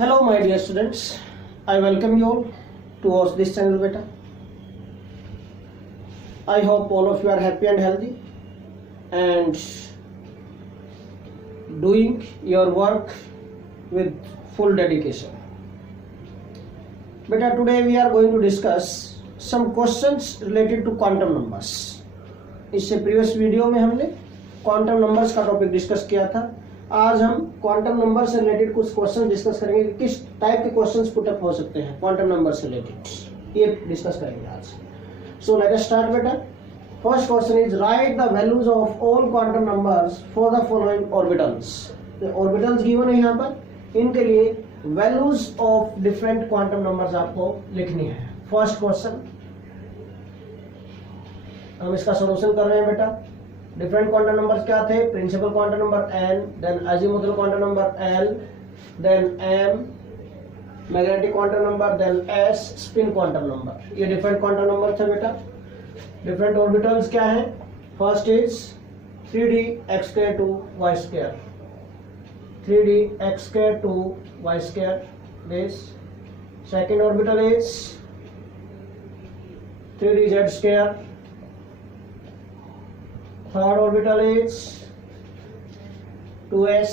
Hello my dear students, I welcome you all towards this channel beta. I hope all of you are happy and healthy and doing your work with full dedication. Beta, today we are going to discuss some questions related to quantum numbers. इससे previous video में हमने quantum numbers का topic discuss किया था. आज हम quantum number से related कुछ क्वेश्चन डिस्कस करेंगे कि किस टाइप के क्वेश्चंस पुटअप हो सकते हैं क्वांटम नंबर से रिलेटेड, ये डिस्कस करेंगे आज. सो लेट अस स्टार्ट बेटा. First question is right the values of all quantum numbers for the following orbitals. Orbitals given है यहाँ पर, इनके लिए values of different quantum numbers आपको लिखनी है. फर्स्ट क्वेश्चन हम इसका सॉल्यूशन कर रहे हैं बेटा. डिफरेंट क्वांटम नंबर्स क्या थे? Principal quantum number n, then azimuthal quantum number l, then m, magnetic quantum number, then s, spin quantum number. ये डिफरेंट क्वांटम नंबर थे बेटा. डिफरेंट ऑर्बिटल्स क्या हैं? First is 3d(x²2y², 3d(x²2y². This second orbital is 3dz². Third orbital is 2s.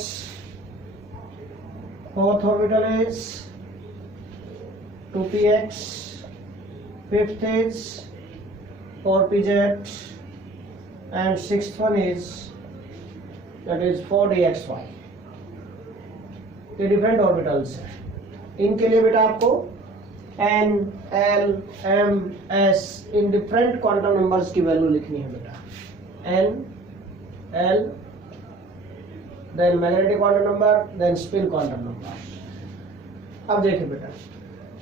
Fourth orbital is 2px. Fifth is 4pz, and sixth one is that is 4dxy. ये different orbitals हैं. इनके लिए बेटा आपको n, l, m, s इन different quantum numbers की value लिखनी है बेटा. n, l, then magnetic quantum number, then spin quantum number. अब देखिए बेटा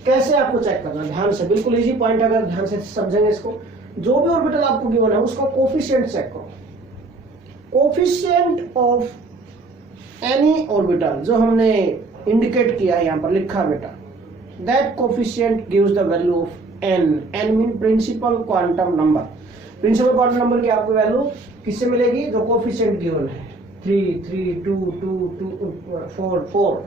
कैसे आपको चेक करना है, ध्यान से, बिल्कुल इजी पॉइंट. अगर ध्यान से समझेंगे इसको, जो भी ऑर्बिटल आपको गिवन है उसका कोफिशिएंट चेक करो. कोफिशिएंट ऑफ एनी ऑर्बिटल जो हमने इंडिकेट किया है यहाँ पर लिखा बेटा, that coefficient gives the value of n. n mean principal quantum number. Principal quantum number की आपको वैल्यू किससे मिलेगी? जो कोफिशिएंट गिवन है 3, 3, 2, 2, 2, 4, 4,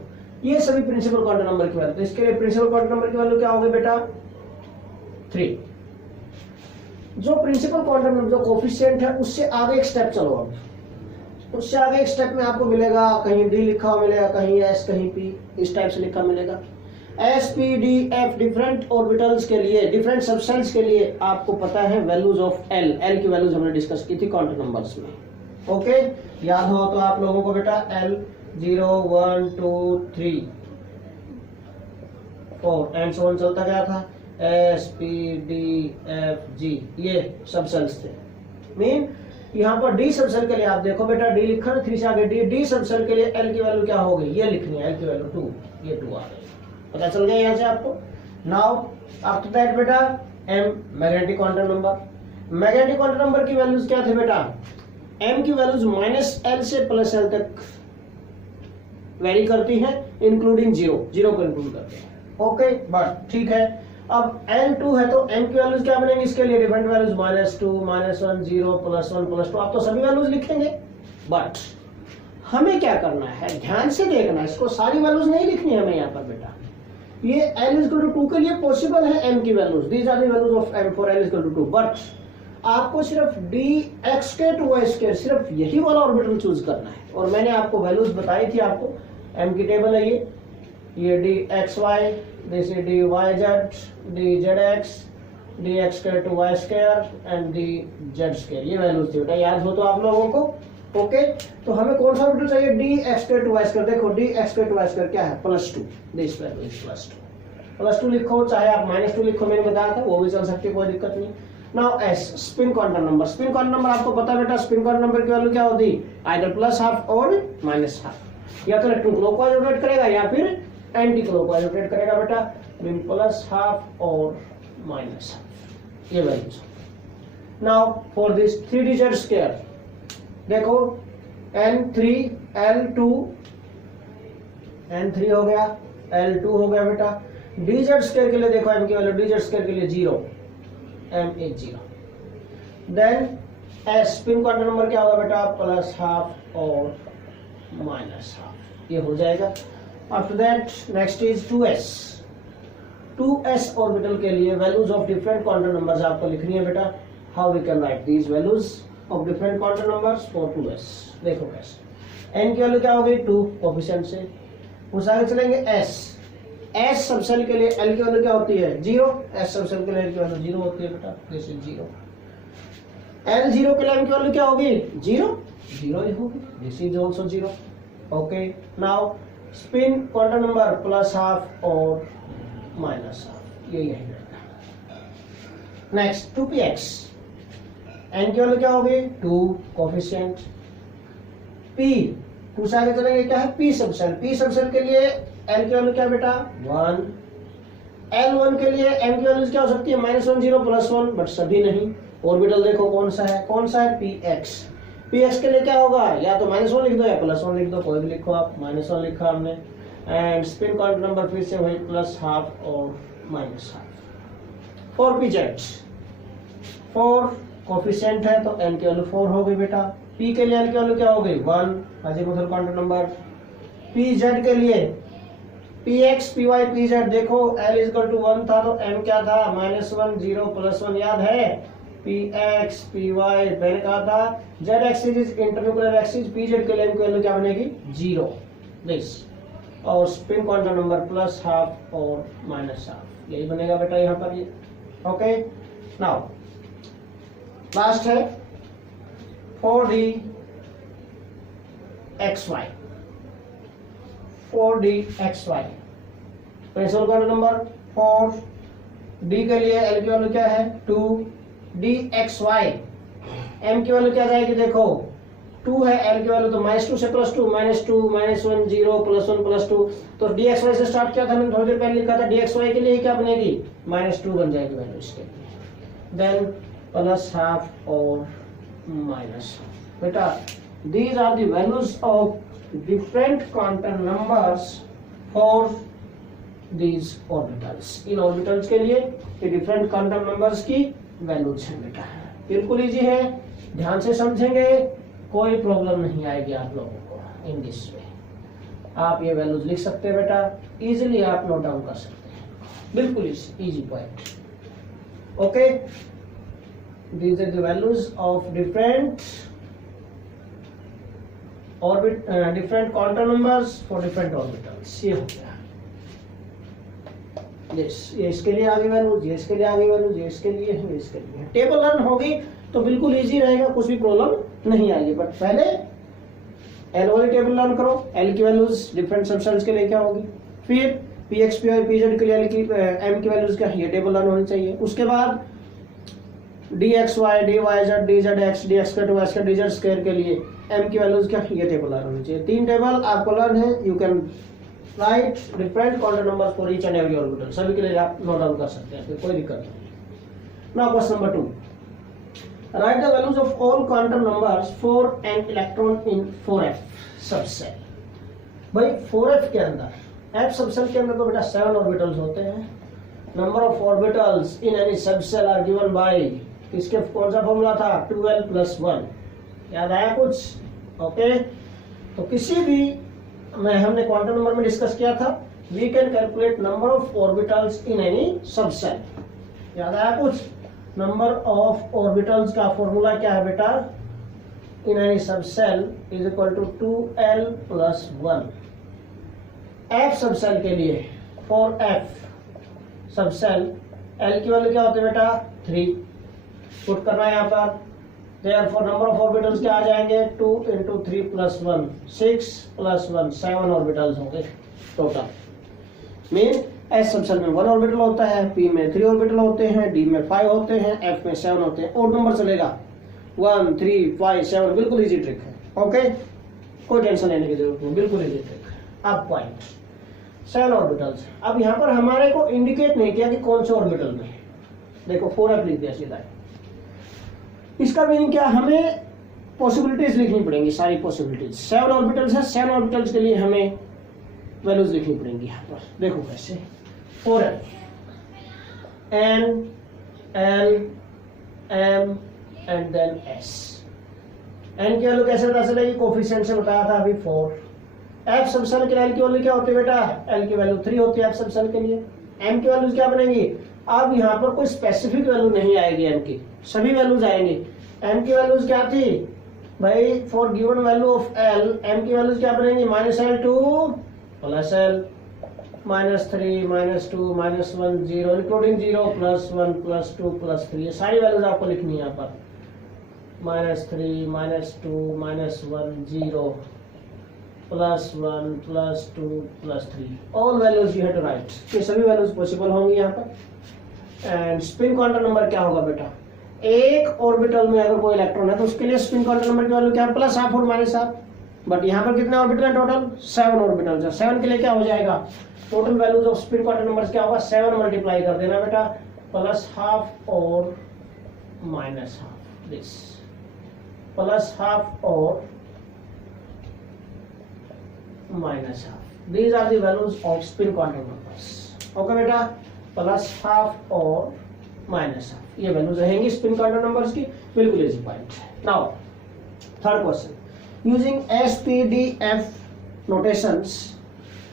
ये सभी प्रिंसिपल क्वांटम नंबर की वैल्यू. तो इसके लिए प्रिंसिपल क्वांटम नंबर की वैल्यू क्या होगी बेटा? 3. जो प्रिंसिपल क्वांटम नंबर जो कोफिशिएंट है उससे आगे एक स्टेप चलो. अब उससे आगे एक स्टेप में आपको मिलेगा, कहीं डी लिखा हुआ मिलेगा, कहीं एस, कहीं पी, इस टाइप से लिखा मिलेगा. S, P, D, F different orbitals के लिए, डिफरेंट सबसेल्स के लिए आपको पता है वैल्यूज ऑफ एल. एल की वैल्यूज हमने डिस्कस की थी क्वांटम नंबर्स में. ओके, याद हो तो आप लोगों को बेटा एल 0, 1, 2, 3, 4 एंड सो ऑन चलता गया था. एस, पी, डी, एफ, जी ये सबसेल्स थे. मीन यहाँ पर डी सबसेल के लिए आप देखो बेटा, डी लिखा ना 3 से आगे डी. डी सबसेल के लिए एल की वैल्यू क्या होगी? ये लिखनी है, एल की वैल्यू 2. ये 2 आ गई, पता चल गया यहाँ से आपको. नाउ आफ्टर दैट बेटा m, magnetic quantum number. Magnetic quantum number की वैल्यूज क्या थे बेटा? m की वैल्यूज -l से +l तक वेरी करती हैं, इंक्लूडिंग 0 को इंक्लूड करते हैं. ओके, बट ठीक है. अब n2 है तो m की वैल्यूज क्या बनेंगी? इसके लिए डिफरेंट वैल्यूज -2, -1, 0, +1, +2. आप तो सभी वैल्यूज लिखेंगे, बट हमें क्या करना है, ध्यान से देखना. इसको सारी वैल्यूज नहीं लिखनी है हमें यहाँ पर बेटा. ये l इज इक्वल टू 2 के लिए पॉसिबल है m की values. These are the values of m for l is equal to 2. But आपको सिर्फ dx²2y², सिर्फ यही वाला ऑर्बिटल चूज करना है. और मैंने आपको वैल्यूज बताई थी, आपको m की टेबल है ये dxy, this is dyz, dzx, dx²2y² and dz². ये वैल्यूज थी बेटा, याद हो तो आप लोगों को. ओके, तो हमें कौन सा ऑर्बिटल चाहिए? dx²2y². देखो dx²2y² क्या है? +2. दिस वैल्यू इज +2 लिखो, चाहे आप -2 लिखो, मैंने बताया था, वो भी चल सकती है, कोई दिक्कत नहीं. Now s, spin quantum number. Spin quantum number आपको पता है बेटा, स्पिन क्वांटम नंबर की वैल्यू क्या होती? आइदर +12 और -12. या तो इलेक्ट्रॉन क्लॉकवाइज रोटेट करेगा या फिर एंटी क्लॉकवाइज रोटेट करेगा बेटा. मीन +12 और -12 ये values. Now for this 3dz², देखो n3, l2, n3 हो गया, l2 हो गया बेटा. dz² के लिए देखो m की वैल्यू, dz² के लिए 0, m is 0. Then s, spin quantum number क्या होगा बेटा? +12 और -12. ये हो जाएगा. After that next is 2s। 2s orbital के लिए values of different quantum numbers आपको लिखनी है बेटा। How we can write these values of different quantum numbers for 2s। देखो कैसे, n की वैल्यू क्या होगी 2 कोफिशिएंट से, उस आगे चलेंगे s। s सबसेल के लिए l की वैल्यू क्या होती है 0, s सबसेल के लिए l की वैल्यू 0 होती है बेटा, दिस इज 0। l 0 के लिए m की वैल्यू क्या होगी 0, 0 ही होगी, this is also 0। Okay, now spin quantum number plus half और माइनस हाफ, ये यही रहेगा। नेक्स्ट 2px, n की वैल्यू क्या होगी 2 कोफिशिएंट, p 2 से आगे चलेंगे क्या है p सबसेल। p सबसेल के लिए l की वैल्यू क्या बेटा 1, l1 के लिए m की वैल्यू क्या हो सकती है -1 0 +1, बट सभी नहीं। ऑर्बिटल देखो कौन सा है px। px के लिए क्या होगा, या तो -1 लिख दो या +1 लिख दो, कोई भी लिखो आप। -1 लिखा हमने, एंड स्पिन क्वांटम नंबर फिर से वही +12 और -12। 4pz, 4 कोफिशिएंट है तो n की वैल्यू 4 हो गई बेटा। p के लिए n की वैल्यू क्या हो गई 1, अजीमुथल क्वांटम नंबर। pz के लिए px py pz, देखो l = 1 था तो m क्या था -1 0 +1, याद है। px py मैंने कहा था z axis is internuclear axis, pz के लिए m की वैल्यू क्या बनेगी 0, दिस, और स्पिन क्वांटम नंबर +12 और -12, यही बनेगा बेटा यहाँ पर ये। ओके, नाउ लास्ट है 4dxy। 4dxy principal quantum number 4, d के लिए l की वैल्यू क्या है 2, dxy m की वैल्यू क्या जाएगी, देखो 2 है, l की वैल्यू तो -2 से +2, -2 -1 0 +1 +2, तो dxy से स्टार्ट किया था मैंने थोड़ी देर पहले लिखा था। dxy के लिए क्या बनेगी -2 बन जाएगी वैल्यू इसके लिए, देन +12 और -12। बेटा these are the values of different quantum numbers for these orbitals। In orbitals के लिए ये different quantum numbers की वैल्यूज हैं बेटा, बिल्कुल इजी है, ध्यान से समझेंगे कोई प्रॉब्लम नहीं आएगी आप लोगों को। इन दिस वे आप ये वैल्यूज लिख सकते हैं बेटा, इजीली आप नोट डाउन कर सकते हैं, बिल्कुल easy point. Okay, these are the values of different different quantum numbers for different orbitals। ये हो गया, ये इसके लिए आगे वैल्यूज, ये इसके लिए आगे वैल्यूज, ये इसके लिए है, ये इसके लिए। टेबल रन होगी तो बिल्कुल इजी रहेगा, कुछ भी प्रॉब्लम नहीं आएगी। बट पहले एल वाली टेबल रन करो, एल की वैल्यूज डिफरेंट सबसेल्स के लिए क्या होगी, फिर px py pz के लिए m की वैल्यूज क्या है, ये टेबल रन होनी चाहिए। उसके बाद dxy dyz dzx dx2 y2 dz2 के लिए m की वैल्यूज क्या, ये टेबल रन होनी चाहिए। 3 टेबल आपको लर्न है, you can write different quantum number for each and every orbital, सभी के लिए आप नोट डाउन कर सकते हैं, फिर कोई दिक्कत नहीं। Now question number 2, right the values of all quantum numbers for an electron in 4f subshell. भाई 4f के अंदर, f सबसेल के अंदर तो बेटा 7 ऑर्बिटल्स होते हैं। Number of orbitals in any subshell are given by, किसके कौन सा फॉर्मूला था 2l+1, याद आया कुछ? ओके, तो किसी भी में हमने क्वांटम नंबर में डिस्कस किया था, we can calculate number of orbitals in any subshell, याद आया कुछ? नंबर ऑफ ऑर्बिटल्स का फॉर्मूला क्या है बेटा, in any subshell is equal to 2l+1। f subshell के लिए, फॉर f सबसेल l की वैल्यू क्या होती है बेटा 3, पुट करना है यहाँ पर। Therefore नंबर ऑफ ऑर्बिटल्स क्या आ जाएंगे 2 × 3 + 1 6 + 1 7 ऑर्बिटल्स होंगे टोटल। मीन एस सबसेल में 1 ऑर्बिटल होता है, p में 3 ऑर्बिटल होते हैं, d में 5 होते हैं, f में 7 होते हैं। और नंबर चलेगा 1 3 5 7, बिल्कुल इजी ट्रिक है। ओके, कोई टेंशन लेने की जरूरत नहीं, बिल्कुल इजी ट्रिक। अब पॉइंट 7 ऑर्बिटल्स। अब यहाँ पर हमारे को इंडिकेट नहीं किया कि कौन से ऑर्बिटल में, देखो 4f लिख दिया सीधा। इसका मीनिंग क्या, हमें पॉसिबिलिटीज लिखनी पड़ेंगी, सारी पॉसिबिलिटीज। 7 ऑर्बिटल्स है, 7 ऑर्बिटल्स के लिए हमें वैल्यूज लिखनी पड़ेंगी यहाँ पर। देखो कैसे, 4f n l m and then s। n की वैल्यू कैसे पता चलेगी, कोफिशिएंट से बताया था अभी 4। एफ सब सेल के लिए एल की वैल्यू क्या होती है बेटा, एल की वैल्यू 3 होती है एफ सब सेल के लिए। एम की वैल्यूज क्या बनेगी, अब यहाँ पर कोई स्पेसिफिक वैल्यू नहीं आएगी एम की, सभी वैल्यूज आएंगी। एम की वैल्यूज क्या थी भाई, for given value of L M की वैल्यूज क्या बनेंगी, -L2 +L -3 -2 -1 0 इंक्लूडिंग 0 +1 +2 +3, ये सारी वैल्यूज आपको लिखनी है यहाँ पर। -3 -2 -1 0 +1 +2 +3, all values you have to write, ये सभी वैल्यूज पॉसिबल होंगी यहाँ पर। एंड स्पिन क्वांटम नंबर क्या होगा बेटा, एक ऑर्बिटल में अगर कोई इलेक्ट्रॉन है तो उसके लिए स्पिन क्वांटम नंबर की वैल्यू क्या है, +12 और -12, बट यहाँ पर कितने ऑर्बिटल है टोटल, 7 ऑर्बिटल है। 7 के लिए क्या हो जाएगा, total values off spin quantum numbers क्या होगा, 7 मल्टीप्लाई कर देना बेटा, +12 और -12, दिस +12 और -12, these are the values of spin quantum numbers, okay बेटा, +12 और -12 ये वैल्यूज रहेंगी स्पिन क्वांटम नंबर्स की, बिल्कुल easy point. Now third question, using SPDF notations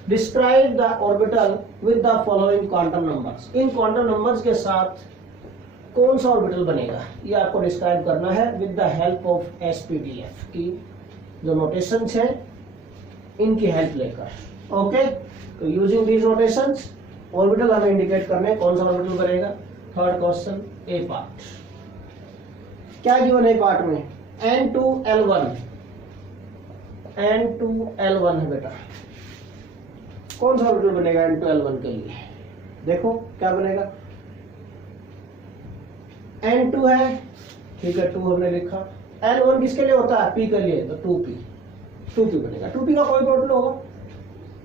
describe the orbital with the following quantum numbers, in quantum numbers के साथ कौन सा ऑर्बिटल बनेगा ये आपको डिस्क्राइब करना है with the help of SPDF की जो नोटेशंस है इनकी हेल्प लेकर। ओके, तो यूजिंग दीज नोटेशंस ऑर्बिटल हमें इंडिकेट करने कौन सा ऑर्बिटल बनेगा। थर्ड क्वेश्चन ए पार्ट, क्या गिवन है पार्ट में, N2L1 है बेटा, कौन सा ऑर्बिटल बनेगा N2L1 के लिए, देखो क्या बनेगा, N2 है, ठीक है 2 हमने लिखा, L1 किसके लिए होता है, P के लिए, तो 2P बनेगा। 2P का कोई भी ऑर्बिटल होगा,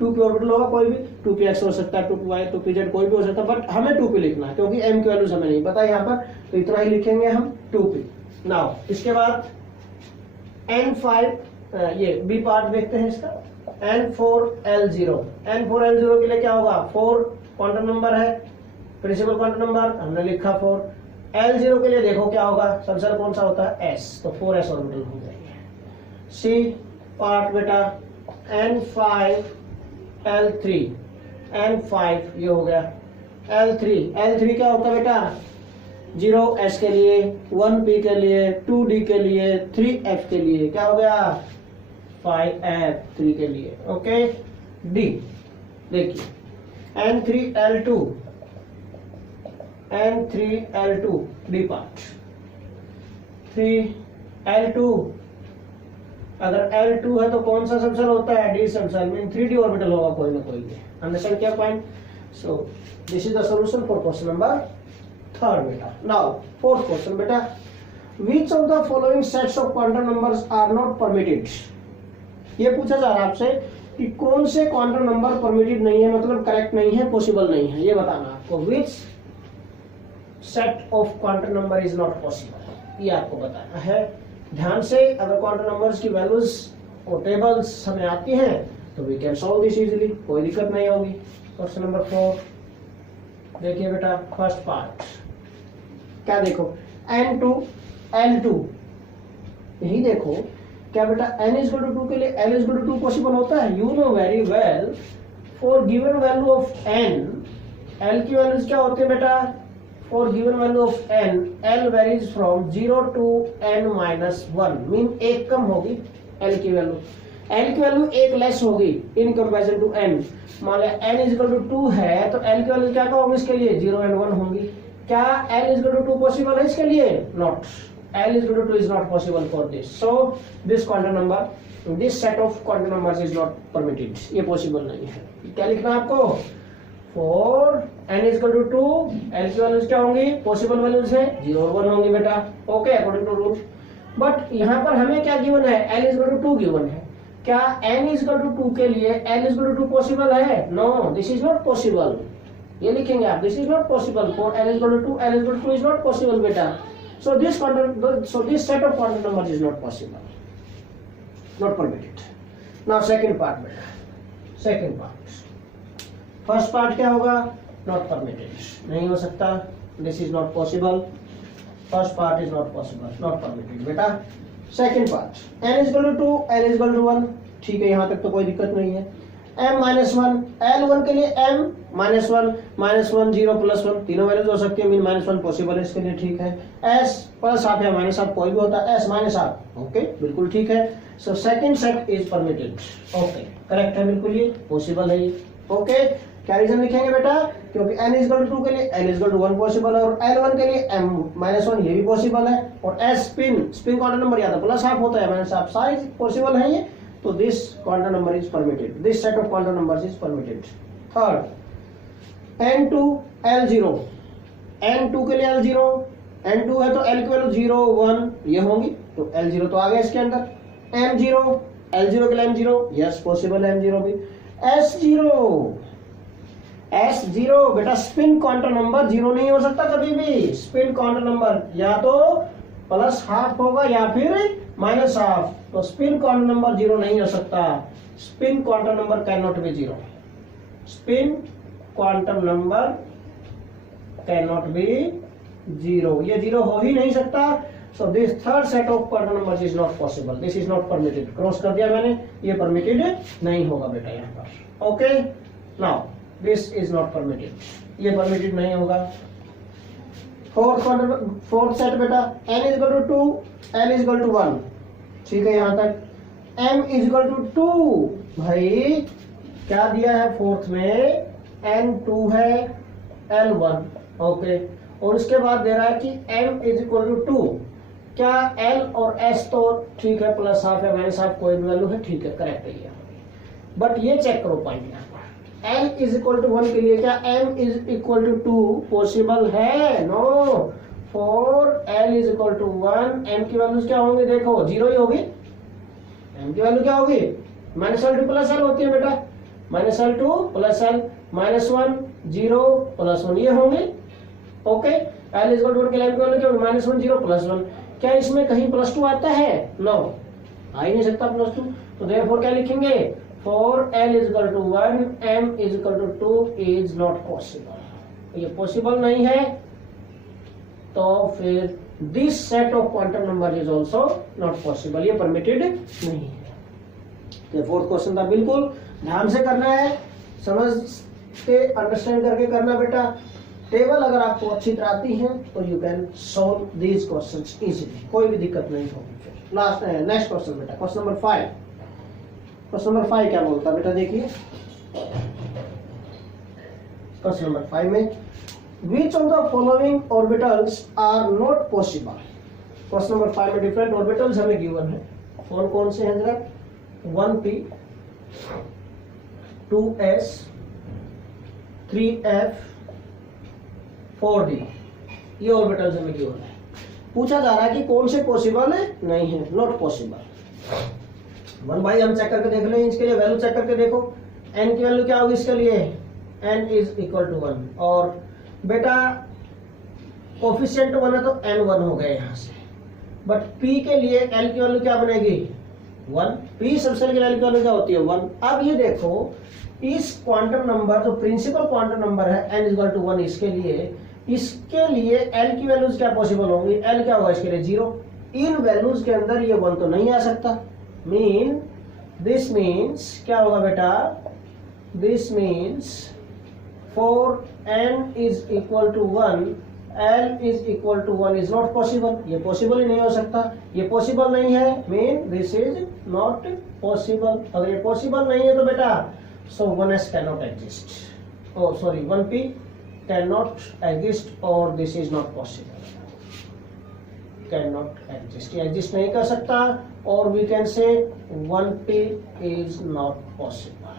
2P ऑर्बिटल होगा कोई भी, 2Px हो सकता है, 2Py, 2Pz कोई भी हो सकता है, बट हमें 2P लिखना है क्योंकि m की वैल्यूज हमें नहीं पता यहाँ पर, तो इतना ही लिखेंगे हम 2P। नाउ इसके बाद N5 ये B पार्ट देखते हैं इसका, N4L0 के लिए क्या होगा, 4 क्वांटम नंबर है, प्रिंसिपल क्वांटम नंबर हमने लिखा 4। L0 के लिए देखो क्या होगा, सबसे कौन सा होता है S, तो 4s ऑर्बिटल हो जाएंगे। C पार्ट बेटा N5L3 ये हो गया, L3 क्या होता है बेटा, 0s के लिए, 1p के लिए, 2d के लिए, 3f के लिए, क्या हो गया 5f3 के लिए। ओके, D देखिए N3L2 D पार्ट, 3L2 अगर L2 है तो कौन सा सबसेल होता है, D subshell, mean 3D orbital होगा कोई ना कोई। अंडरस्टैंड क्या point, so this is the solution for question number 3 बेटा। नाउ फोर्थ क्वेश्चन बेटा, which of the following sets of quantum numbers are not permitted, ये पूछा जा रहा है आपसे कि कौन से क्वांटम नंबर परमिटेड नहीं है, मतलब करेक्ट नहीं है, पॉसिबल नहीं है, ये बताना आपको। Which set of quantum number is not possible, ये आपको बताना है। ध्यान से, अगर क्वांटम नंबर्स की वैल्यूज और टेबल्स हमें आती हैं तो we can solve this easily, कोई दिक्कत नहीं होगी। क्वेश्चन नंबर 4 देखिए बेटा, फर्स्ट पार्ट क्या देखो, N2L2 यही देखो क्या बेटा, n=2 के लिए L=2 पॉसिबल होता है, you know very well, for given value of n, L की वैल्यूज क्या होती है बेटा, for given value of n, L varies from 0 to n-1, mean एक कम होगी L की वैल्यू एक लेस होगी इन कंपैरिजन टू n। मान लिया n=2 है तो L की वैल्यू क्या होगी इसके लिए, 0 and 1 होंगी। क्या L=2 पॉसिबल है इसके लिए, not, L=2 is not possible for this, so this quantum number, this set of quantum numbers is not permitted, ये पॉसिबल नहीं है। क्या लिखना है आपको, फॉर n=2 L की वैल्यूज क्या होंगी, पॉसिबल वैल्यूज है 0 और 1 होंगी बेटा। Okay, according to rule, but यहाँ पर हमें क्या गिवन है, L=2 गिवन है। क्या n=2 के लिए L=2 पॉसिबल है, no, this is not possible, ये लिखेंगे आप, this is not possible for L=2 is not possible बेटा। So this set of quantum numbers is not possible, not permitted. Now second part बेटा, second part, first part क्या होगा, not permitted, नहीं हो सकता, this is not possible, first part is not possible, not permitted बेटा। Second part, n=2 L=1 ठीक है, यहाँ तक तो कोई दिक्कत नहीं है। m माइनस वन, L1 के लिए m minus one, zero plus one, तीनों वैल्यूज हो सकती है, मीन माइनस वन पॉसिबल है इसके लिए, ठीक है। s प्लस हाफ या माइनस हाफ कोई भी होता है, s माइनस हाफ, ओके बिल्कुल ठीक है। So second set is permitted, okay correct है बिल्कुल, ये पॉसिबल है ये, ओके। क्या रीजन लिखेंगे बेटा, क्योंकि n इज इक्वल टू 2 के लिए l is equal to 1 possible है, और L1 के लिए m माइनस वन ये भी पॉसिबल है, और s स्पिन क्वांटम नंबर या तो प्लस हाफ होता है माइनस हाफ, सारे पॉसिबल है ये, तो this quantum number is permitted, this set of quantum numbers is permitted. Third, n2 L0, n2 के लिए L0, n2 है तो L की वैल्यू 0 1 ये होंगी, तो L0 तो आ गया इसके अंदर। m0, L0 के लिए m0, यस पॉसिबल है m0 भी। S0 बेटा स्पिन क्वांटम नंबर 0 नहीं हो सकता कभी भी, स्पिन क्वांटम नंबर या तो प्लस हाफ होगा या फिर माइनस हाफ, तो स्पिन क्वांटम नंबर 0 नहीं हो सकता, spin quantum number can not be 0, spin quantum number can not be 0, ये 0 हो ही नहीं सकता। So this third set of quantum numbers is not possible, this is not permitted, cross कर दिया मैंने, ये परमिटेड नहीं होगा बेटा यहाँ पर, okay. Now this is not permitted, ये परमिटेड नहीं होगा। फोर्थ सेट बेटा, n is equal to 2, l is equal to 1, ठीक है यहाँ तक। m इज इक्वल टू 2, भाई क्या दिया है फोर्थ में, n2 है l1, ओके, और उसके बाद दे रहा है कि m इज इक्वल टू 2, क्या l और s तो ठीक है, प्लस हाफ है माइनस हाफ कोई भी वैल्यू है, ठीक है करेक्ट है ये, बट ये चेक करो पॉइंट यहाँ पर, n इज इक्वल टू 1 के लिए क्या m is equal to 2 possible है, no, for l is equal to 1 m की वैल्यूज क्या होंगी, देखो 0 ही होगी, m की वैल्यू क्या होगी, minus l to plus l होती है बेटा, minus l to plus l, minus 1 0 plus 1 ये होंगे, okay. l is equal to 1 के लिए m की वैल्यू क्या होगी, माइनस 1 0 प्लस 1, क्या इसमें कहीं प्लस 2 आता है, नो आ ही नहीं सकता प्लस 2, तो देयरफॉर क्या लिखेंगे, for l is equal to 1 m is equal to 2 is not possible, ये पॉसिबल नहीं है, तो फिर this set of quantum number is also not possible, ये परमिटेड नहीं है। तो फोर्थ क्वेश्चन था, बिल्कुल ध्यान से करना है, समझ के अंडरस्टैंड करके करना बेटा, टेबल अगर आपको अच्छी तरह आती है तो you can solve these questions easily, कोई भी दिक्कत नहीं होगी। लास्ट नेक्स्ट क्वेश्चन बेटा, क्वेश्चन नंबर 5, क्वेश्चन नंबर 5 क्या बोलता है बेटा, देखिए क्वेश्चन नंबर 5 में, which of the following orbitals are not possible, question number 5 में डिफरेंट ऑर्बिटल्स हमें गिवन है, कौन कौन से हैं जरा, 1p 2s 3f 4d, ये ऑर्बिटल्स हमें गिवन है, पूछा जा रहा है कि कौन से पॉसिबल है, नहीं है, नॉट पॉसिबल। वन बाई हम चेक करके देख लें, इसके लिए वैल्यू चेक करके देखो, n की वैल्यू क्या होगी इसके लिए, n इज इक्वल टू 1, और बेटा कोफिशिएंट 1 है तो n 1 हो गए यहाँ से, बट p के लिए l की वैल्यू क्या बनेगी 1, p सबसेल की वैल्यू क्या होती है 1। अब ये देखो इस क्वांटम नंबर जो प्रिंसिपल क्वांटम नंबर है n इज इक्वल टू 1, इसके लिए l की वैल्यूज क्या पॉसिबल होंगी, l क्या होगा इसके लिए 0, इन वैल्यूज के अंदर ये 1 तो नहीं आ सकता, दिस मीन्स क्या होगा बेटा, this means for n is equal to 1 l is equal to 1 is not possible, ये पॉसिबल ही नहीं हो सकता, ये पॉसिबल नहीं है, दिस इज नॉट पॉसिबल। अगर ये पॉसिबल नहीं है तो बेटा सो 1s cannot exist, oh sorry 1p cannot exist or this is not possible, cannot exist, ये एग्जिस्ट नहीं कर सकता, और we can say 1p is not possible,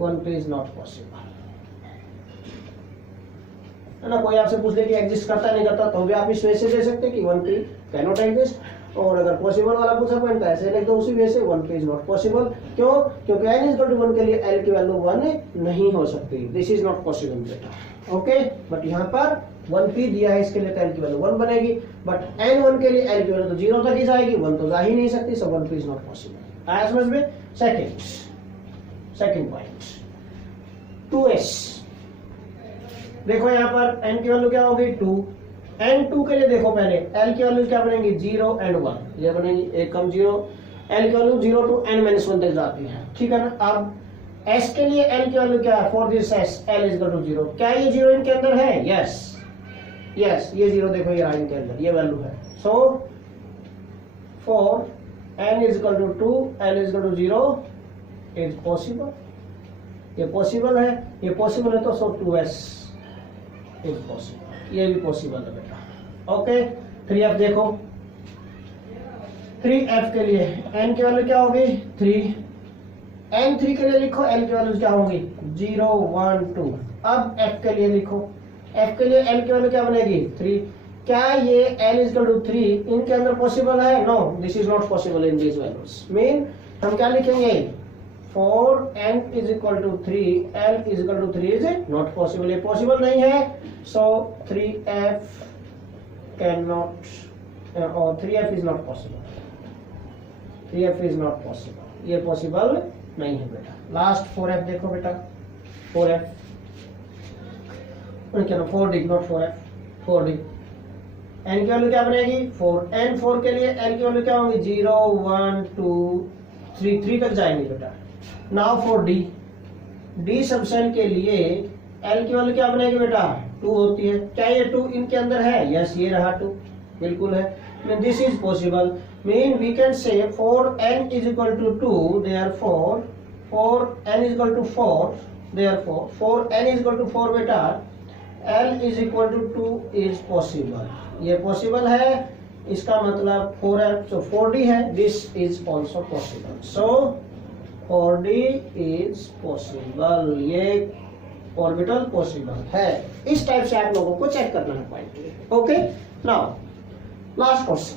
1p is not possible, है ना। कोई आपसे पूछ ले कि एग्जिस्ट करता नहीं करता, तो भी आप इस वे से दे सकते कि 1p कैनॉट एग्जिस्ट, और अगर पॉसिबल वाला पूछा पॉइंट ऐसे लिख दो उसी वे से 1p इज नॉट पॉसिबल, क्यों, क्योंकि n इज इक्वल टू 1 के लिए l की वैल्यू 1 नहीं हो सकती, दिस इज नॉट पॉसिबल बेटा, ओके। बट यहाँ पर 1p दिया है, इसके लिए l की वैल्यू 1 बनेगी, बट n1 के लिए l की वैल्यू तो 0 तक ही जाएगी, 1 तो जा ही नहीं सकती, सो 1p इज नॉट पॉसिबल। आया समझ में। सेकंड पॉइंट 2s, देखो यहाँ पर n की वैल्यू क्या होगी 2, n2 के लिए देखो पहले l की वैल्यू क्या बनेगी 0 एंड 1, ये बनेगी, एक कम 0 एल की वैल्यू 0 to n-1 तक जाती है, ठीक है ना। अब एस के लिए एल की वैल्यू क्या है, for this S L is equal to 0, क्या ये 0 इनके अंदर है, यस यस ये 0 देखो ये रहा इनके अंदर, ये वैल्यू है। So for n is equal to 2 l is equal to 0 is possible, ये पॉसिबल है, ये पॉसिबल है तो सो 2s इज पॉसिबल, ये भी पॉसिबल है बेटा। ओके 3f देखो, 3f के लिए n की वैल्यू क्या होगी 3, n3 के लिए लिखो n की वैल्यू क्या होगी 0 1 2। अब f के लिए लिखो, f के लिए l की वैल्यू क्या बनेगी 3, क्या ये l इज इक्वल टू 3 इनके अंदर पॉसिबल है, no this is not possible in this values, mean हम क्या लिखेंगे for n is equal to 3 l is equal to 3 is not possible, ये पॉसिबल नहीं है। सो 3f कैन नॉट और 3f is not possible, 3f is not possible, ये possible नहीं है बेटा। लास्ट 4f देखो बेटा, 4f क्या 4d not 4f 4d, n की वैल्यू क्या बनेगी 4, n4 के लिए n की वैल्यू क्या होगी 0 1 2 3 3 तक जाएंगे बेटा। Now for d, d subshell के लिए l की वैल्यू क्या बनेगी बेटा 2 होती है, क्या ये 2 इनके अंदर है, यस ये रहा 2 बिल्कुल है, this is possible, mean we can say for n is equal to 2 therefore for n is equal to 4 therefore for n is equal to 4 बेटा l is equal to 2 is possible, ये possible है, इसका मतलब 4f so 4d है, this is also possible, so 4d is possible, ये orbital possible है। इस type से आप लोगों को चेक करना है point. Okay now last question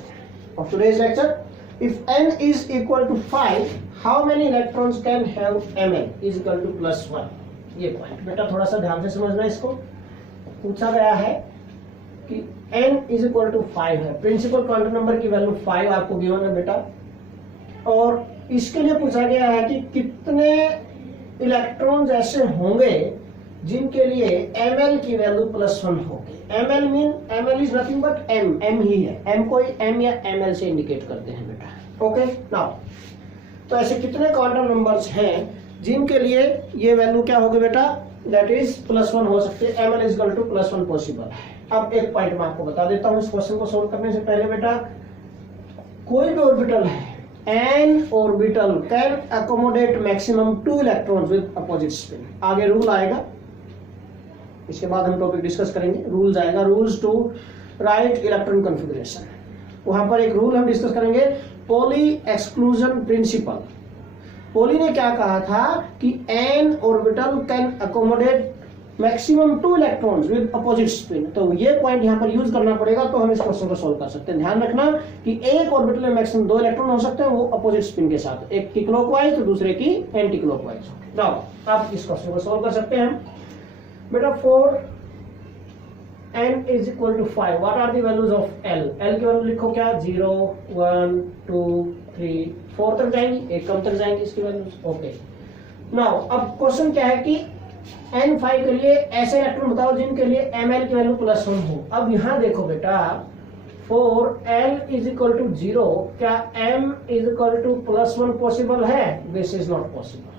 of today's lecture, if n is equal to 5 how many electrons can have ml is equal to +1, ये पॉइंट बेटा थोड़ा सा ध्यान से समझना, इसको पूछा गया है कि n इज इक्वल टू 5 है, प्रिंसिपल क्वांटम नंबर की वैल्यू 5 आपको गिवन है बेटा, और इसके लिए पूछा गया है कि कितने इलेक्ट्रॉन्स ऐसे होंगे जिनके लिए ml की वैल्यू +1 होगी। ml mean ml is nothing but m ही है, m कोई m या ml से इंडिकेट करते हैं बेटा। ओके नाउ तो ऐसे कितने क्वांटम नंबर्स हैं जिनके लिए ये वैल्यू क्या होगी बेटा, दैट इज +1 हो सकते हैं, ml is equal to +1 possible है। अब एक पॉइंट मैं आपको बता देता हूं इस क्वेश्चन को सोल्व करने से पहले बेटा, कोई भी ऑर्बिटल है n orbital can accommodate maximum 2 electrons with opposite spin, आगे रूल आएगा, इसके बाद हम टॉपिक डिस्कस करेंगे, रूल्स आएगा, rules to write electron configuration, वहां पर एक रूल हम डिस्कस करेंगे, पॉली एक्सक्लूजन प्रिंसिपल। पॉली ने क्या कहा था कि n orbital can accommodate maximum 2 electrons with opposite spin, तो ये पॉइंट यहाँ पर यूज करना पड़ेगा तो हम इस क्वेश्चन को सोल्व कर सकते हैं। ध्यान रखना कि एक ऑर्बिटल में मैक्सिमम 2 इलेक्ट्रॉन हो सकते हैं, वो अपोजिट स्पिन के साथ, एक की क्लॉकवाइज तो दूसरे की एंटी क्लॉकवाइज। नाउ आप इस क्वेश्चन को सोल्व कर सकते हैं बेटा। For n is equal to 5 what are the values of l, l की वैल्यू लिखो क्या 0 1 2 3 4 तक जाएंगी, एक कम तक जाएंगी इसकी वैल्यूज। ओके नाउ अब क्वेश्चन क्या है कि n5 के लिए ऐसे इलेक्ट्रॉन बताओ जिनके लिए ml की वैल्यू +1 हो। अब यहाँ देखो बेटा for l is equal to 0 क्या m is equal to +1 possible है, this is not possible.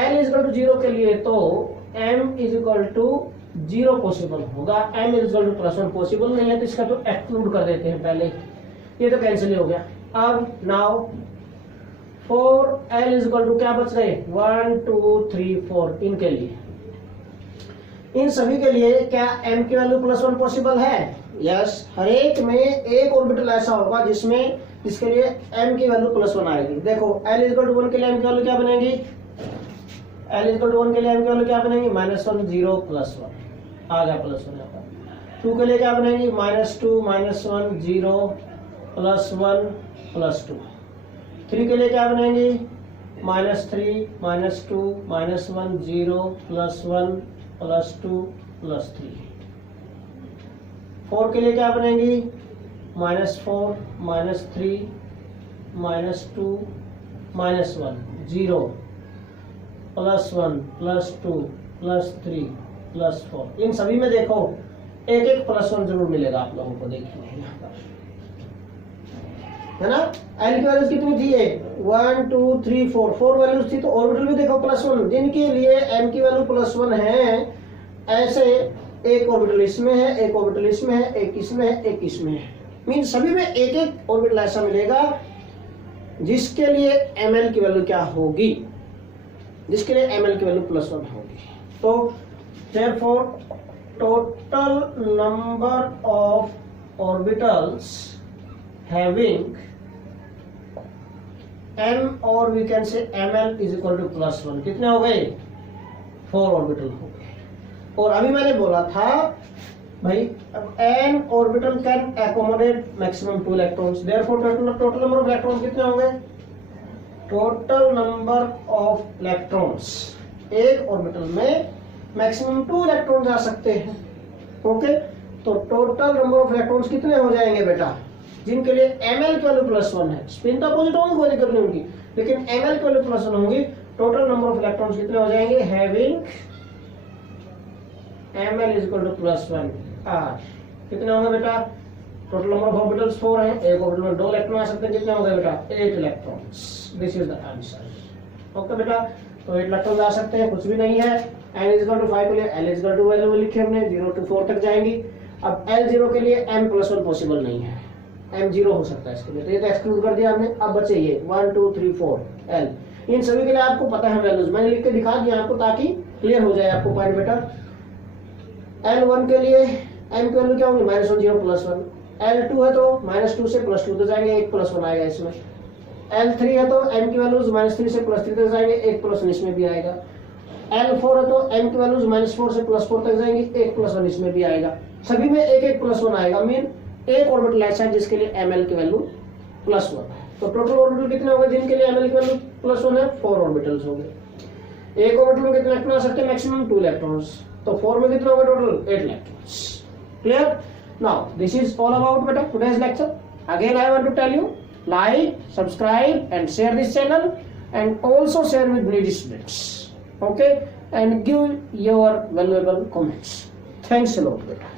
l is equal to 0 के लिए तो m is equal to 0 possible होगा, m is equal to +1 possible नहीं है, तो इसका तो एक्सक्लूड कर देते हैं पहले, ये तो कैंसिल ही हो गया। अब now for l is equal to क्या बच रहे 1 2 3 4, इनके लिए, इन सभी के लिए क्या m की वैल्यू +1 पॉसिबल है, यस। हर एक में एक ऑर्बिटल ऐसा होगा जिसमें जिसके लिए m की वैल्यू +1 आएगी। देखो l इज इक्वल टू 1 के लिए m की वैल्यू क्या बनेगी, l इज इक्वल टू 1 के लिए m की वैल्यू क्या बनेगी -1 0 +1 आ गया +1 यहाँ पर। 2 के लिए क्या बनेगी -2 -1 0 +1 +2। 3 के लिए क्या बनेगी -3 -2 -1 0 +1 +2 +3। 4 के लिए क्या बनेगी -4 -3 -2 -1 0 +1 +2 +3 +4। इन सभी में देखो एक एक +1 जरूर मिलेगा आप लोगों को, देखिए यहाँ पर है ना। एल की वैल्यूज कितनी थी ये 1 2 3 4 वैल्यूज थी, तो ऑर्बिटल भी देखो +1, जिनके लिए m की वैल्यू +1 है, ऐसे एक ऑर्बिटल इसमें है, एक ऑर्बिटल इसमें है, एक इसमें है, एक इसमें है। मीन सभी में एक एक ऑर्बिटल ऐसा मिलेगा जिसके लिए ml की वैल्यू क्या होगी, जिसके लिए ml की वैल्यू +1 होगी। तो therefore total number of orbitals having m और we can say ml is equal to +1 कितने हो गए 4 ऑर्बिटल हो गए। और अभी मैंने बोला था भाई n orbital can accommodate maximum 2 electrons, therefore total number of electrons कितने होंगे, टोटल नंबर ऑफ इलेक्ट्रॉन्स एक ऑर्बिटल में मैक्सिमम 2 इलेक्ट्रॉन जा सकते हैं। ओके, तो टोटल नंबर ऑफ इलेक्ट्रॉन्स कितने हो जाएंगे बेटा, जिनके लिए ml की वैल्यू +1 है, स्पिन तो अपोजिट होंगी कोई दिक्कत नहीं होगी, लेकिन ml की वैल्यू +1 होगी। टोटल नंबर ऑफ इलेक्ट्रॉन्स कितने हो जाएंगे, having ml is equal to +1 r कितने होंगे बेटा, टोटल नंबर ऑफ ऑर्बिटल्स 4 हैं, एक ऑर्बिटल में 2 इलेक्ट्रॉन आ सकते हैं, कितने होंगे बेटा 8 electrons. This is the answer. Okay बेटा, तो 8 इलेक्ट्रॉन आ सकते हैं, कुछ भी नहीं है। n इज इक्वल टू 5 के लिए l is equal to value लिखी हमने 0 to 4 तक जाएंगी। अब l0 के लिए m +1 पॉसिबल नहीं है, m 0 हो सकता है इसके लिए, तो ये तो एक्सक्लूड कर दिया हमने। अब बचे ये 1 2 3 4 l, इन सभी के लिए आपको पता है वैल्यूज, मैंने लिख के दिखा दिया आपको ताकि क्लियर हो जाए आपको पॉइंट बेटा। l1 के लिए m की वैल्यू क्या होगी -1 0 +1, l2 है तो -2 से +2 तक जाएंगे, 1 +1 आएगा इसमें। l3 है तो m की वैल्यूज -3 से +3 तक जाएंगे, 1 +1 इसमें भी आएगा। l4 है तो m की वैल्यूज -4 से +4 तक जाएंगे, 1 +1 इसमें भी आएगा। सभी में एक एक +1 आएगा, मीन एक ऑर्बिटल ऐसा है जिसके लिए ml की वैल्यू +1 है। तो टोटल ऑर्बिटल कितने हो गए जिनके लिए ml की वैल्यू +1 है, 4 ऑर्बिटल्स हो गए। एक ऑर्बिटल में कितने इलेक्ट्रॉन आ सकते हैं, मैक्सिमम 2 इलेक्ट्रॉन्स, तो 4 में कितने हो गए total 8 electrons. Clear? Now this is all about बेटा today's lecture. Again I want to tell you, like, subscribe and share this channel, and also share with needy students, okay, and give your valuable comments. Thanks a lot beta.